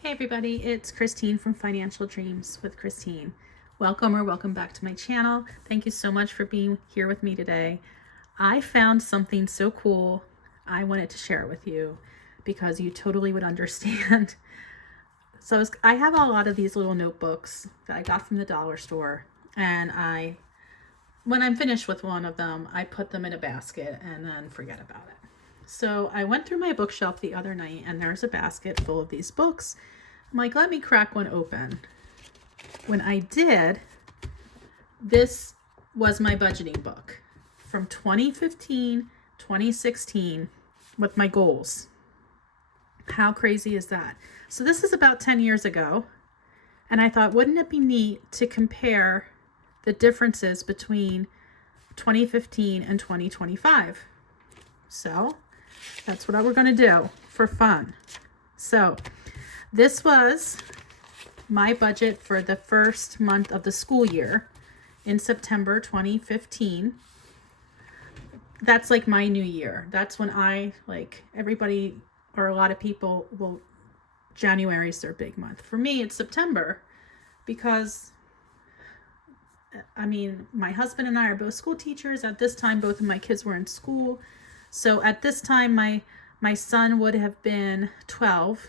Hey everybody, it's Christine from Financial Dreams with Christine. Welcome back to my channel. Thank you so much for being here with me today. I found something so cool. I wanted to share it with you because you totally would understand. I have a lot of these little notebooks that I got from the dollar store, and when I'm finished with one of them, I put them in a basket and then forget about it. So I went through my bookshelf the other night and there's a basket full of these books. I'm like, let me crack one open. When I did, this was my budgeting book from 2015, 2016 with my goals. How crazy is that? So this is about 10 years ago. And I thought, wouldn't it be neat to compare the differences between 2015 and 2025? So that's what we're going to do for fun. So this was my budget for the first month of the school year in September 2015. That's like my new year. That's when everybody or a lot of people will, January is their big month. For me, it's September because my husband and I are both school teachers. At this time, both of my kids were in school. So at this time, my son would have been 12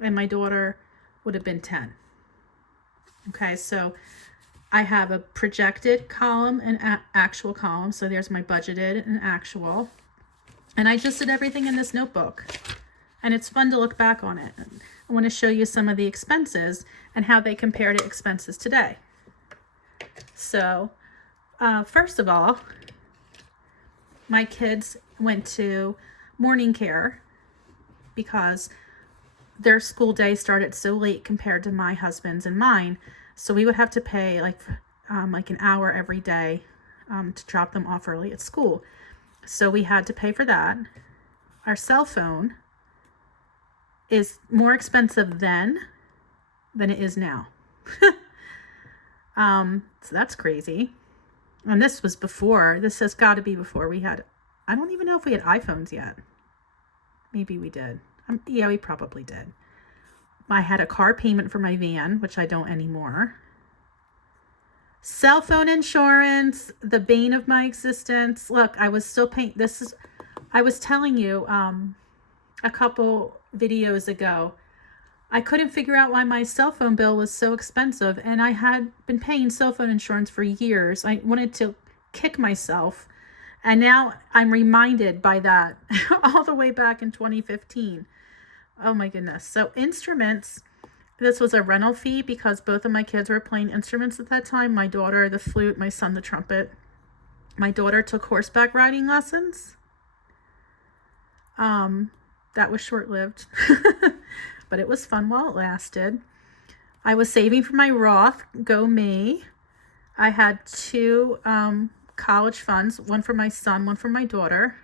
and my daughter would have been 10. Okay, so I have a projected column and actual column. So there's my budgeted and actual. And I just did everything in this notebook. And it's fun to look back on it. I want to show you some of the expenses and how they compare to expenses today. So first of all, my kids went to morning care because their school day started so late compared to my husband's and mine. So we would have to pay like an hour every day to drop them off early at school. So we had to pay for that. Our cell phone is more expensive then than it is now. So that's crazy. And this has got to be before I don't even know if we had iPhones yet. Maybe we did. Yeah, we probably did. I had a car payment for my van, which I don't anymore. Cell phone insurance, the bane of my existence. Look, I was still paying. I was telling you a couple videos ago, I couldn't figure out why my cell phone bill was so expensive, and I had been paying cell phone insurance for years. I wanted to kick myself, and now I'm reminded by that all the way back in 2015. Oh my goodness. So instruments, this was a rental fee because both of my kids were playing instruments at that time. My daughter, the flute, my son, the trumpet. My daughter took horseback riding lessons. That was short-lived, but it was fun while it lasted. I was saving for my Roth, go me. I had two college funds, one for my son, one for my daughter.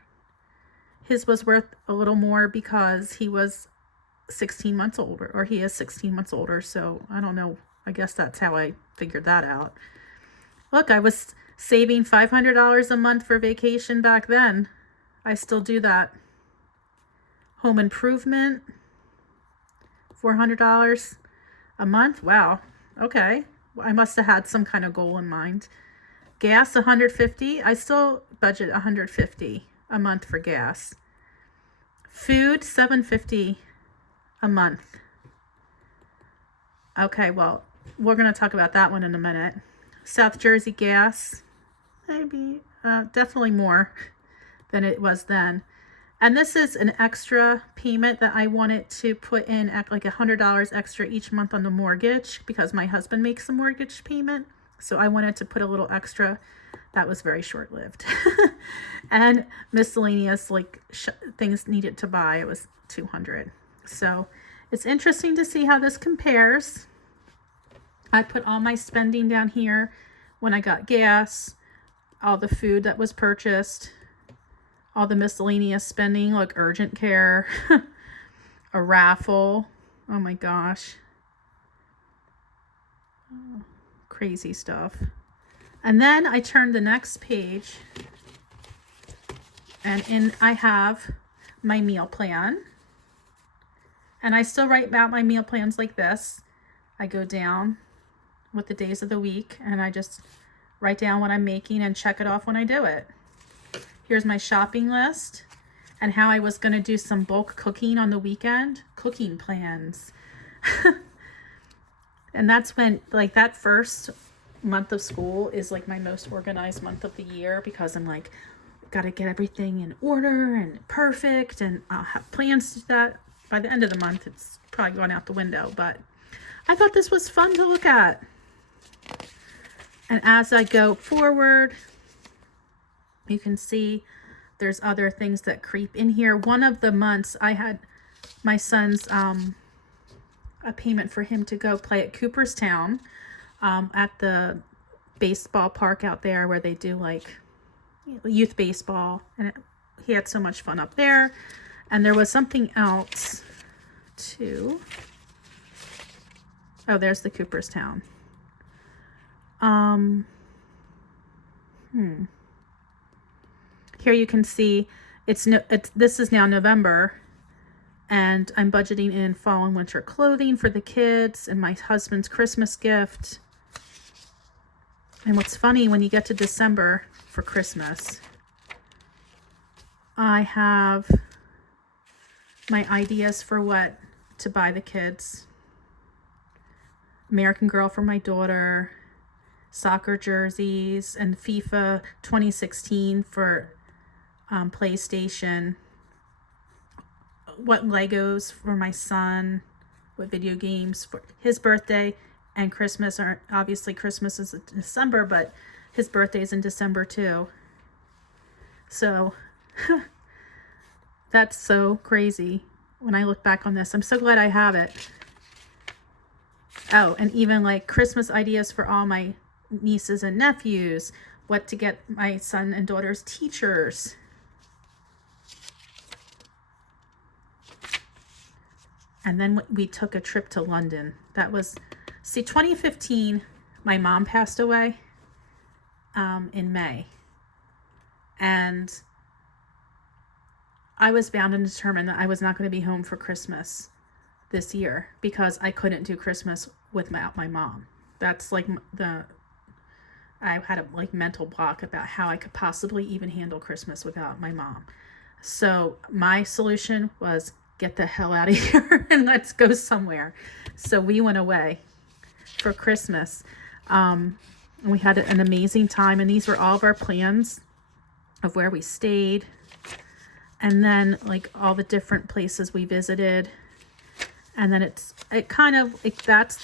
His was worth a little more because he was 16 months older, or he is 16 months older. So I don't know. I guess that's how I figured that out. Look, I was saving $500 a month for vacation back then. I still do that. Home improvement, $400 a month. Wow. Okay. I must have had some kind of goal in mind. Gas, $150. I still budget $150 a month for gas. Food, $750 a month. Okay, well, we're going to talk about that one in a minute. South Jersey gas, maybe, definitely more than it was then. And this is an extra payment that I wanted to put in at like $100 extra each month on the mortgage because my husband makes a mortgage payment. So I wanted to put a little extra. That was very short-lived. And miscellaneous things needed to buy, it was $200. So it's interesting to see how this compares. I put all my spending down here when I got gas, all the food that was purchased, all the miscellaneous spending like urgent care, a raffle. Oh my gosh. Crazy stuff. And then I turned the next page and I have my meal plan. And I still write out my meal plans like this. I go down with the days of the week and I just write down what I'm making and check it off when I do it. Here's my shopping list and how I was going to do some bulk cooking on the weekend. Cooking plans. And that's when, like, that first month of school is like my most organized month of the year, because I'm like, got to get everything in order and perfect, and I'll have plans to do that. By the end of the month, it's probably gone out the window, but I thought this was fun to look at. And as I go forward, you can see there's other things that creep in here. One of the months I had my son's a payment for him to go play at Cooperstown at the baseball park out there where they do like youth baseball, and he had so much fun up there. And there was something else too. Oh, there's the Cooperstown. Here you can see this is now November, and I'm budgeting in fall and winter clothing for the kids and my husband's Christmas gift. And what's funny, when you get to December for Christmas, I have my ideas for what to buy the kids. American Girl for my daughter, soccer jerseys, and FIFA 2016 for PlayStation. What Legos for my son, what video games for his birthday, and Christmas. Are obviously Christmas is in December, but his birthday is in December too. So that's so crazy when I look back on this. I'm so glad I have it. Oh, and even like Christmas ideas for all my nieces and nephews, what to get my son and daughter's teachers. And then we took a trip to London. That was, 2015, my mom passed away in May. And I was bound and determined that I was not going to be home for Christmas this year, because I couldn't do Christmas without my mom. That's like I had a mental block about how I could possibly even handle Christmas without my mom. So my solution was, get the hell out of here and let's go somewhere. So we went away for Christmas. We had an amazing time, and these were all of our plans of where we stayed, and then like all the different places we visited. And then that's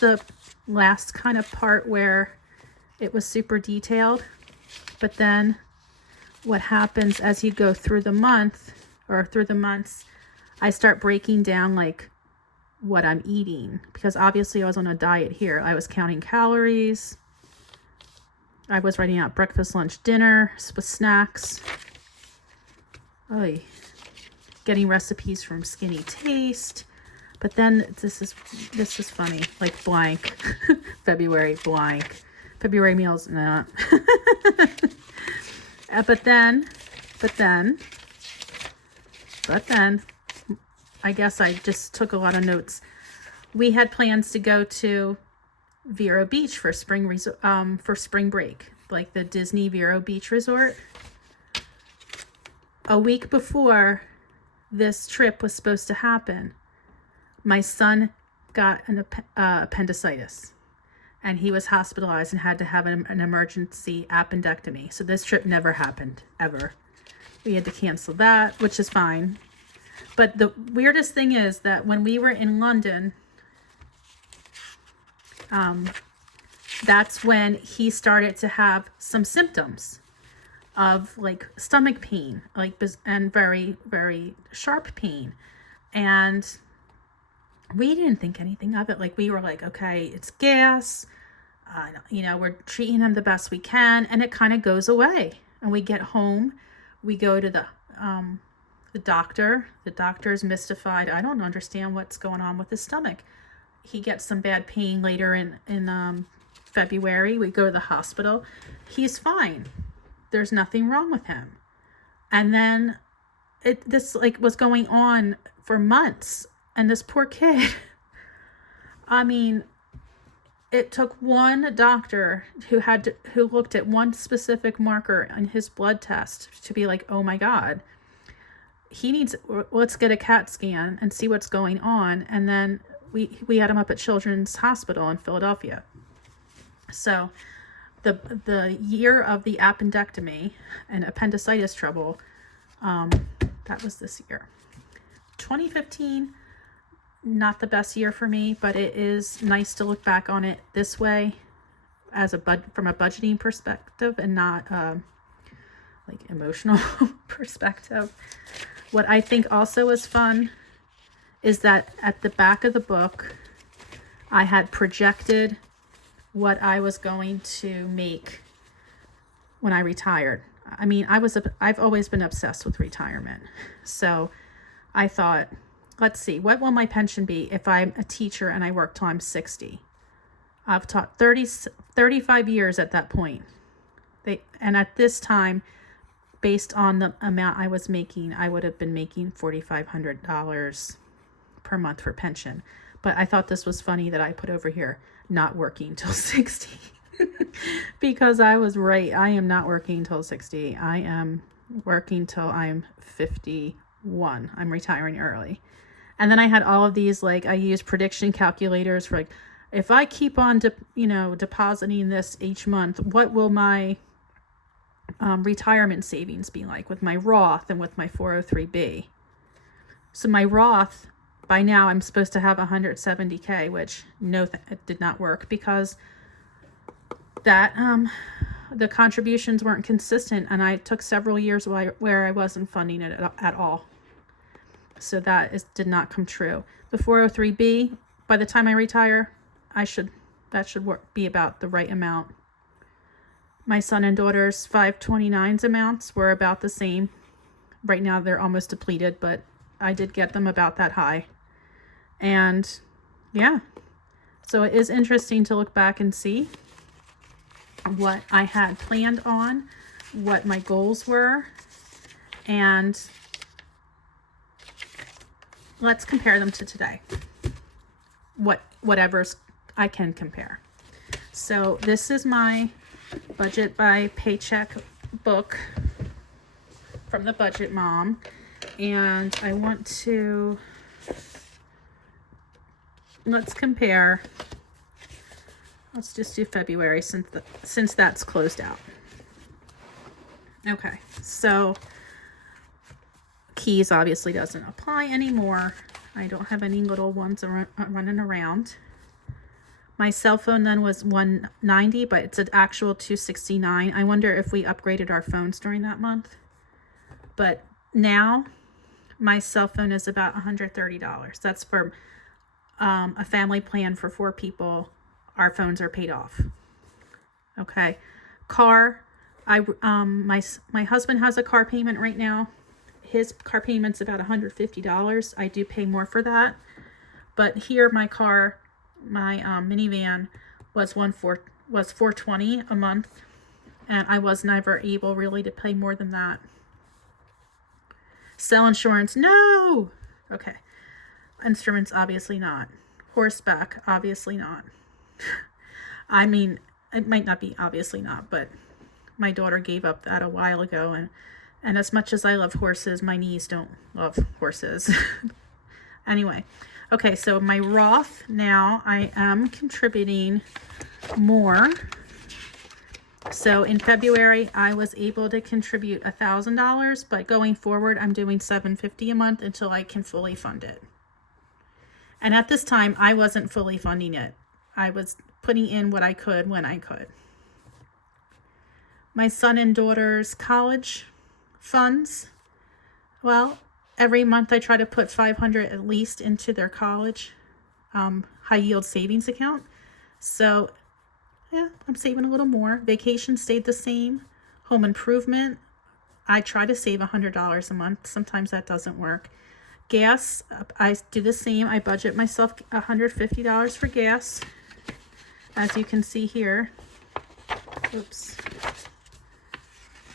the last kind of part where it was super detailed. But then what happens as you go through the month, or through the months, I start breaking down like what I'm eating, because obviously I was on a diet here. I was counting calories. I was writing out breakfast, lunch, dinner with snacks. Getting recipes from Skinny Taste. But then this is funny, like blank. February blank. February meals, nah. But then I guess I just took a lot of notes. We had plans to go to Vero Beach for spring break, like the Disney Vero Beach Resort. A week before this trip was supposed to happen, my son got an appendicitis, and he was hospitalized and had to have an emergency appendectomy. So this trip never happened, ever. We had to cancel that, which is fine. But the weirdest thing is that when we were in London, that's when he started to have some symptoms of like stomach pain, and very, very sharp pain. And we didn't think anything of it. Like, we were like, okay, it's gas. We're treating him the best we can, and it kind of goes away. And we get home, we go to the doctor. The doctor is mystified. I don't understand what's going on with his stomach. He gets some bad pain later in February. We go to the hospital. He's fine. There's nothing wrong with him. And then this was going on for months. And this poor kid, I mean, it took one doctor who looked at one specific marker on his blood test to be like, oh my God, let's get a CAT scan and see what's going on. And then we had him up at Children's Hospital in Philadelphia. So the year of the appendectomy and appendicitis trouble, that was this year. 2015, not the best year for me, but it is nice to look back on it this way as from a budgeting perspective and not like emotional perspective. What I think also is fun is that at the back of the book, I had projected what I was going to make when I retired. I mean, I've always been obsessed with retirement. So I thought, let's see, what will my pension be if I'm a teacher and I work till I'm 60? I've taught 35 years at that point. And at this time, based on the amount I was making, I would have been making $4,500 per month for pension. But I thought this was funny that I put over here, not working till 60. Because I was right. I am not working till 60. I am working till I'm 51. I'm retiring early. And then I had all of these, like, I use prediction calculators for, like, if I keep on, depositing this each month, what will my retirement savings be like with my Roth and with my 403b? So my Roth, by now I'm supposed to have 170K, which it did not work because that the contributions weren't consistent, and I took several years where I wasn't funding it at all. So did not come true. The 403b, by the time I retire, that should be about the right amount. My son and daughter's 529s amounts were about the same. Right now they're almost depleted, but I did get them about that high. And yeah, so it is interesting to look back and see what I had planned on, what my goals were, and let's compare them to today. Whatever's I can compare. So this is my budget by paycheck book from the Budget Mom, and I want to let's compare. Let's just do February since that's closed out. Okay, so Keys obviously doesn't apply anymore. I don't have any little ones running around. My cell phone then was $190, but it's an actual $269. I wonder if we upgraded our phones during that month. But now my cell phone is about $130. That's for a family plan for 4 people. Our phones are paid off. Okay. Car, my husband has a car payment right now. His car payment's about $150. I do pay more for that. But here my car, my minivan was $420 a month, and I was never able really to pay more than that. Cell insurance, no. Okay. Instruments, obviously not. Horseback, obviously not. I mean, it might not be obviously not, but my daughter gave up that a while ago, and as much as I love horses, my knees don't love horses. Anyway, okay, so my Roth now, I am contributing more. So in February, I was able to contribute $1,000, but going forward, I'm doing $750 a month until I can fully fund it. And at this time, I wasn't fully funding it. I was putting in what I could when I could. My son and daughter's college funds, well, every month I try to put $500 at least into their college high yield savings account. So yeah, I'm saving a little more. Vacation stayed the same. Home improvement, I try to save $100 a month. Sometimes that doesn't work. Gas, I do the same. I budget myself $150 for gas. As you can see here. Oops.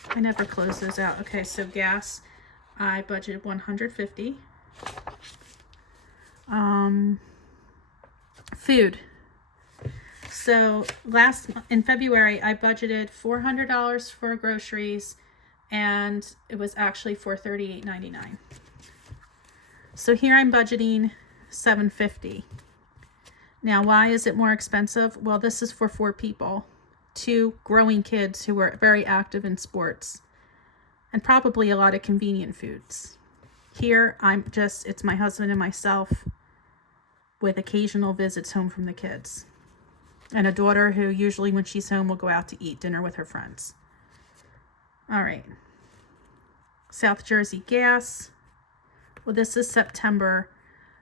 I never close those out. Okay, so gas, I budgeted $150. Food. So in February, I budgeted $400 for groceries, and it was actually $438.99. So here I'm budgeting $750. Now, why is it more expensive? Well, this is for 4 people, 2 growing kids who are very active in sports, and probably a lot of convenient foods. Here, it's my husband and myself with occasional visits home from the kids. And a daughter who usually when she's home will go out to eat dinner with her friends. All right. South Jersey gas. Well, this is September.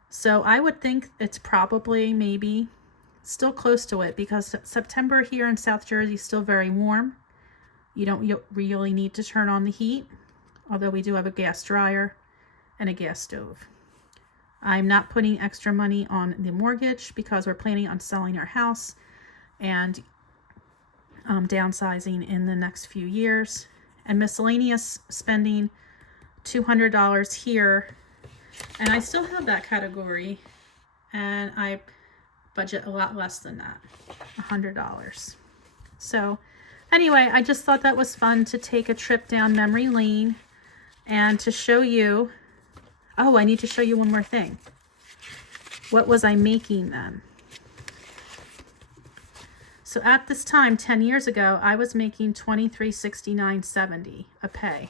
So I would think it's probably maybe still close to it, because September here in South Jersey is still very warm. You don't really need to turn on the heat, although we do have a gas dryer and a gas stove. I'm not putting extra money on the mortgage because we're planning on selling our house and downsizing in the next few years. And miscellaneous spending, $200 here. And I still have that category, and I budget a lot less than that, $100. So anyway, I just thought that was fun to take a trip down memory lane and to show you. Oh, I need to show you one more thing. What was I making then? So at this time, 10 years ago, I was making $23.69.70 a pay.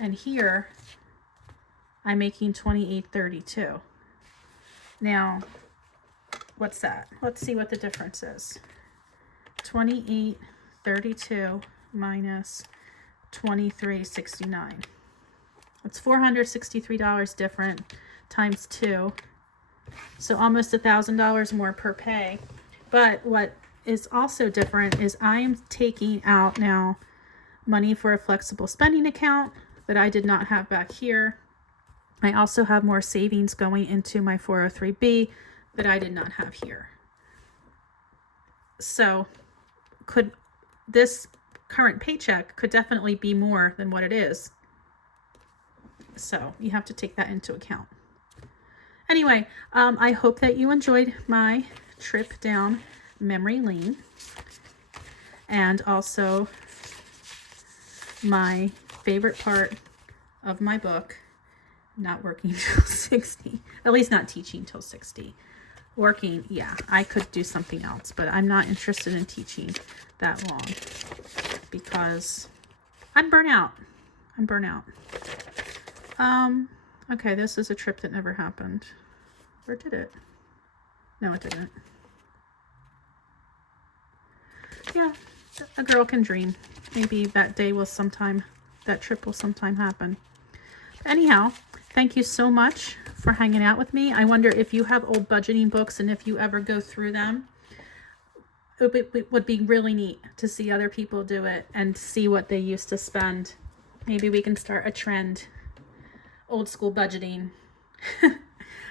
And here, I'm making $28.32. Now, what's that? Let's see what the difference is. $28.32 minus $23.69. It's $463 different times 2. So almost $1,000 more per pay. But what is also different is I am taking out now money for a flexible spending account that I did not have back here. I also have more savings going into my 403B that I did not have here. So this current paycheck could definitely be more than what it is. So you have to take that into account. Anyway, I hope that you enjoyed my trip down memory lane, and also my favorite part of my book, not working till 60, at least not teaching till 60. Working, yeah, I could do something else, but I'm not interested in teaching that long because I'm burnt out. Okay, this is a trip that never happened. Or did it? No, it didn't. Yeah, a girl can dream. Maybe that trip will sometime happen. Anyhow, thank you so much for hanging out with me. I wonder if you have old budgeting books and if you ever go through them. It would be really neat to see other people do it and see what they used to spend. Maybe we can start a trend. Old school budgeting.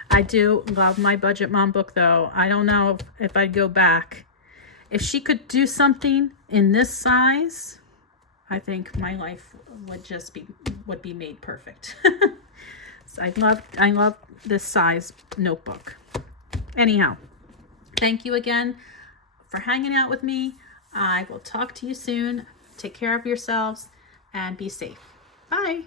I do love my Budget Mom book, though. I don't know if I'd go back. If she could do something in this size, I think my life would be made perfect. So I love this size notebook. Anyhow, thank you again for hanging out with me. I will talk to you soon. Take care of yourselves and be safe. Bye.